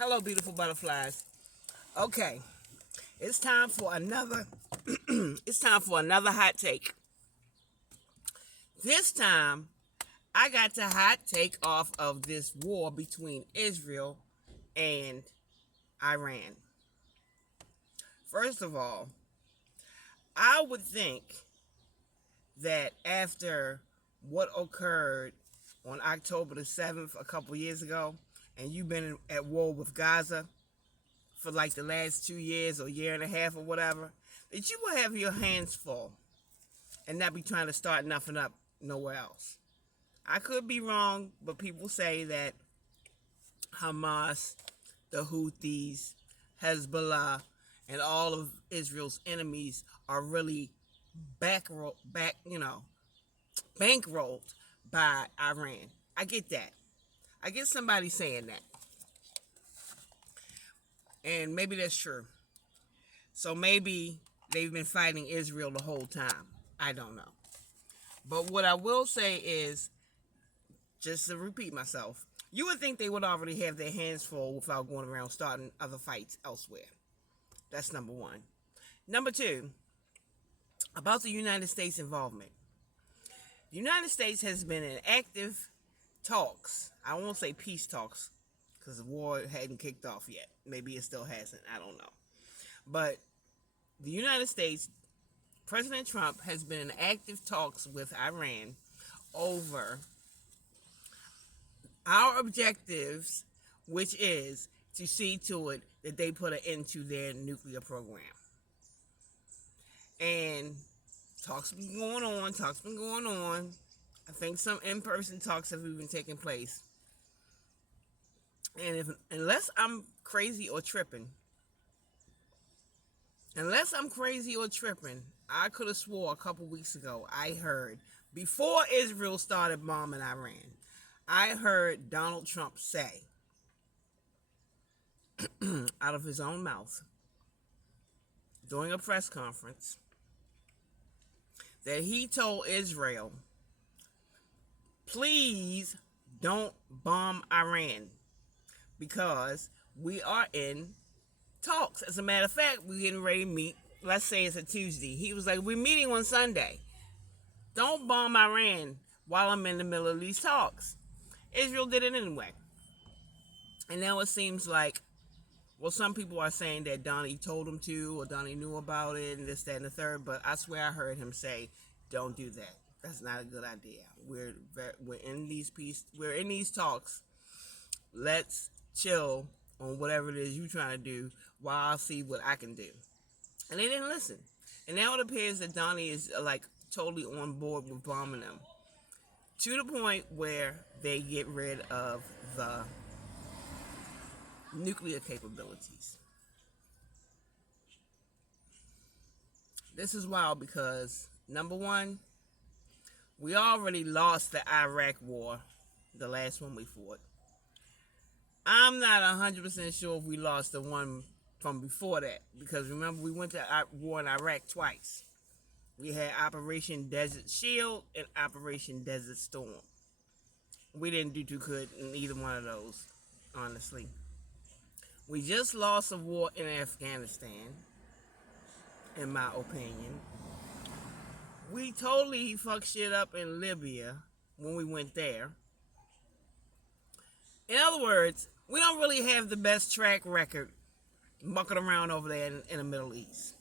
Hello, beautiful butterflies. Okay, it's time for another. It's time for another hot take. This time, I got to hot take off of this war between Israel and Iran. First of all, I would think that after what occurred on October the 7th a couple years ago, and you've been at war with Gaza for like the last 2 years or year and a half or whatever, that you will have your hands full and not be trying to start nothing up nowhere else. I could be wrong, but people say that Hamas, the Houthis, Hezbollah, and all of Israel's enemies are really bankrolled by Iran. I get that. I get somebody saying that. And maybe that's true. So maybe they've been fighting Israel the whole time. I don't know. But what I will say is, just to repeat myself, you would think they would already have their hands full without going around starting other fights elsewhere. That's number one. Number two, about the United States involvement. The United States has been in active talks. I won't say peace talks because the war hadn't kicked off yet. Maybe it still hasn't. I don't know. But the United States, President Trump has been in active talks with Iran over our objectives, which is to see to it that they put an end to their nuclear program. And talks been going on. I think some in-person talks have even taken place. And unless I'm crazy or tripping, I could have swore a couple weeks ago I heard, before Israel started bombing Iran, I heard Donald Trump say, out of his own mouth, during a press conference, that he told Israel, please don't bomb Iran because we are in talks. As a matter of fact, we're getting ready to meet. Let's say it's a Tuesday. He was like, we're meeting on Sunday. Don't bomb Iran while I'm in the middle of these talks. Israel did it anyway. And now it seems like, well, some people are saying that Donnie told him to, or Donnie knew about it, and this, that, and the third. But I swear I heard him say, don't do that. That's not a good idea. We're in these talks. Let's chill on whatever it is you're trying to do while I see what I can do. And they didn't listen. And now it appears that Donnie is like totally on board with bombing them, to the point where they get rid of the nuclear capabilities. This is wild because, number one, we already lost the Iraq war, the last one we fought. I'm not 100% sure if we lost the one from before that, because remember, we went to war in Iraq twice. We had Operation Desert Shield and Operation Desert Storm. We didn't do too good in either one of those, honestly. We just lost a war in Afghanistan, in my opinion. We totally fucked shit up in Libya when we went there. In other words, we don't really have the best track record mucking around over there in the Middle East.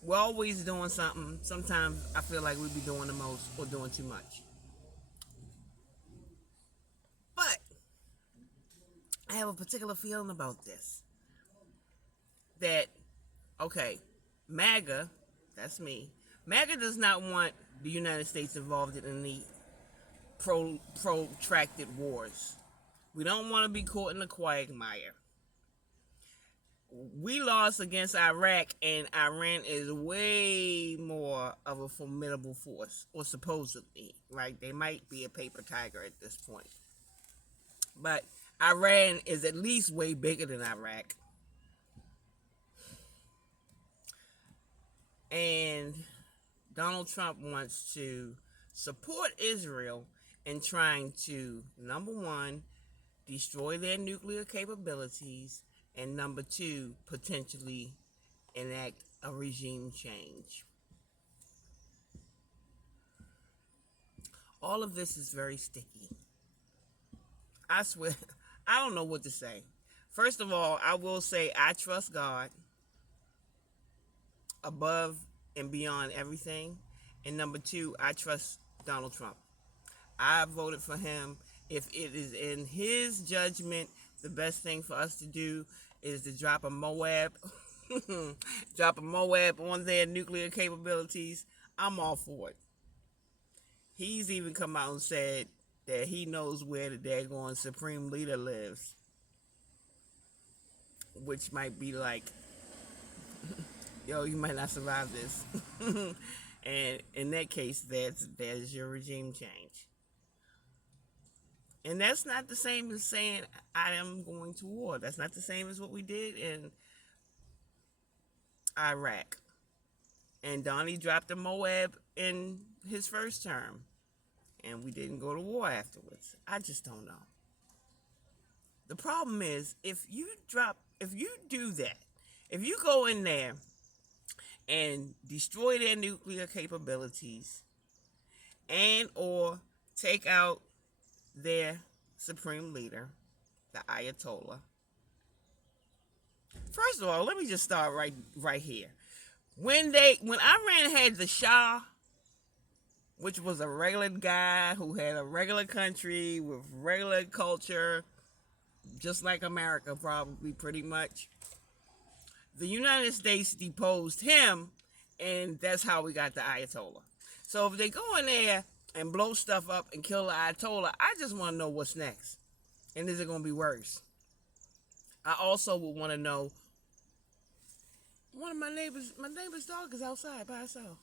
We're always doing something. Sometimes I feel like we be doing the most or doing too much. But I have a particular feeling about this. That, okay, MAGA, that's me. MAGA does not want the United States involved in any protracted wars. We don't want to be caught in the quagmire. We lost against Iraq, and Iran is way more of a formidable force, or supposedly, right? They might be a paper tiger at this point. But Iran is at least way bigger than Iraq. And Donald Trump wants to support Israel in trying to, number one, destroy their nuclear capabilities, and number two, potentially enact a regime change. All of this is very sticky. I swear, I don't know what to say. First of all, I will say I trust God above and beyond everything. And number two, I trust Donald Trump. I voted for him. If it is in his judgment, the best thing for us to do is to drop a M.O.A.B. drop a M.O.A.B. on their nuclear capabilities. I'm all for it. He's even come out and said that he knows where the daggone supreme leader lives, which might be like, yo, you might not survive this. And in that case, that's your regime change. And that's not the same as saying I am going to war. That's not the same as what we did in Iraq. And Donnie dropped a M.O.A.B. in his first term. And we didn't go to war afterwards. I just don't know. The problem is, if you do that, if you go in there and destroy their nuclear capabilities and or take out their supreme leader, the Ayatollah. First of all, let me just start right here. When Iran had the Shah, which was a regular guy who had a regular country with regular culture, just like America probably pretty much, the United States deposed him, and that's how we got the Ayatollah. So if they go in there and blow stuff up and kill the Ayatollah, I just want to know what's next. And is it going to be worse? I also would want to know, one of my neighbor's dog is outside by herself.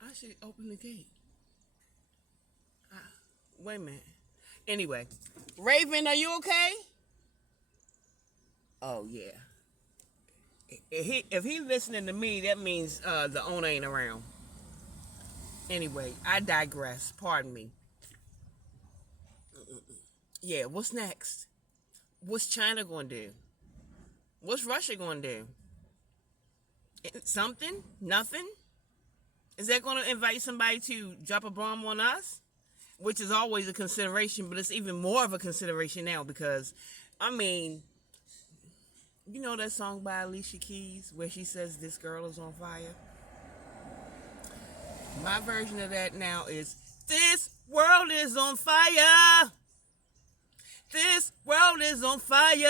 I should open the gate. Wait a minute. Anyway, Raven, are you okay? Oh, yeah. If he's listening to me, that means the owner ain't around. Anyway, I digress. Pardon me. Yeah, what's next? What's China going to do? What's Russia going to do? Something? Nothing? Is that going to invite somebody to drop a bomb on us? Which is always a consideration, but it's even more of a consideration now because, I mean, you know that song by Alicia Keys where she says this girl is on fire? My version of that now is, this world is on fire. This world is on fire.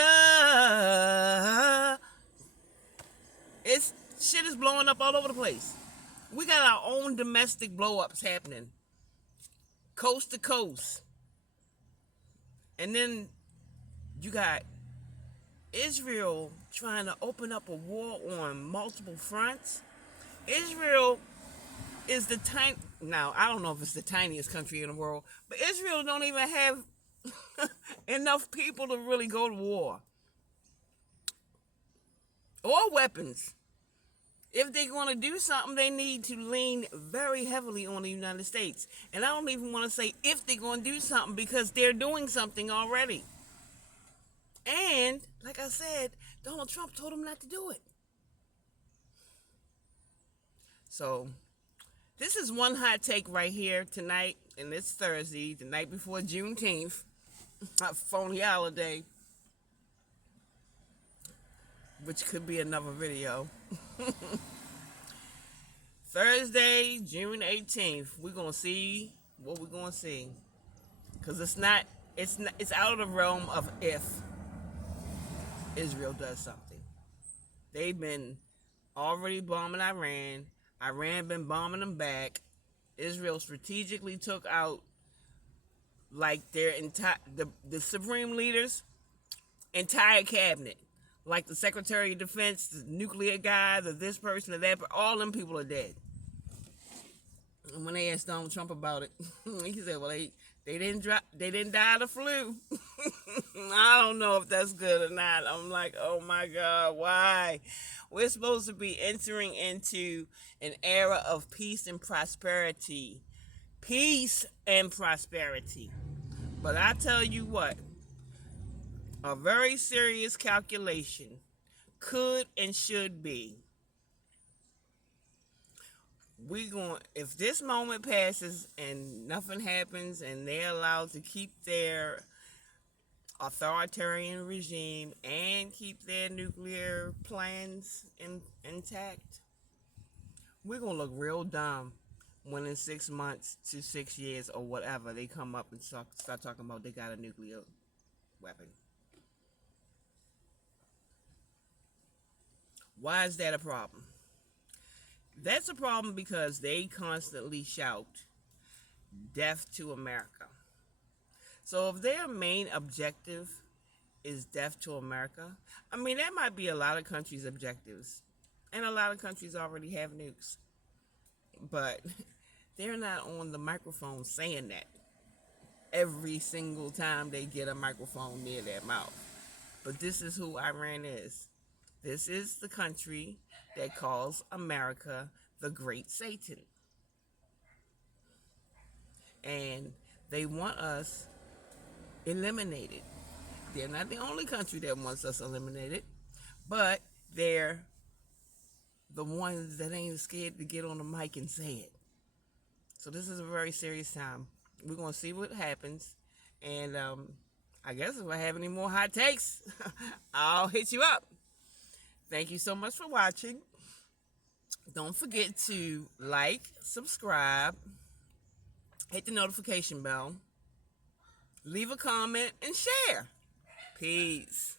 Shit is blowing up all over the place. We got our own domestic blow-ups happening. Coast to coast. And then you got Israel trying to open up a war on multiple fronts. Israel is now I don't know if it's the tiniest country in the world, but Israel don't even have enough people to really go to war. Or weapons. If they're going to do something, they need to lean very heavily on the United States. And I don't even want to say if they're going to do something because they're doing something already. And, like I said, Donald Trump told them not to do it. So, this is one hot take right here tonight, and it's Thursday, the night before Juneteenth, a phony holiday, which could be another video. Thursday, June 18th, we're going to see what we're going to see. Because it's out of the realm of if Israel does something. They've been already bombing Iran. Iran been bombing them back. Israel strategically took out like their the supreme leaders' entire cabinet. Like the Secretary of Defense, the nuclear guy, this person, or that, all them people are dead. And when they asked Donald Trump about it, he said, "Well, they didn't die of the flu." I don't know if that's good or not. I'm like, oh my God, why? We're supposed to be entering into an era of peace and prosperity. Peace and prosperity. But I tell you what, A very serious calculation. Could and should be. If this moment passes and nothing happens and they're allowed to keep their authoritarian regime and keep their nuclear plans intact, we're going to look real dumb when in 6 months to 6 years or whatever they come up and start talking about they got a nuclear weapon. Why is that a problem? That's a problem because they constantly shout death to America. So if their main objective is death to America, I mean, that might be a lot of countries' objectives. And a lot of countries already have nukes. But they're not on the microphone saying that every single time they get a microphone near their mouth. But this is who Iran is. This is the country that calls America the Great Satan. And they want us eliminated. They're not the only country that wants us eliminated, but they're the ones that ain't scared to get on the mic and say it. So this is a very serious time. We're going to see what happens. And I guess if I have any more hot takes, I'll hit you up. Thank you so much for watching. Don't forget to like, subscribe, hit the notification bell, leave a comment, and share. Peace.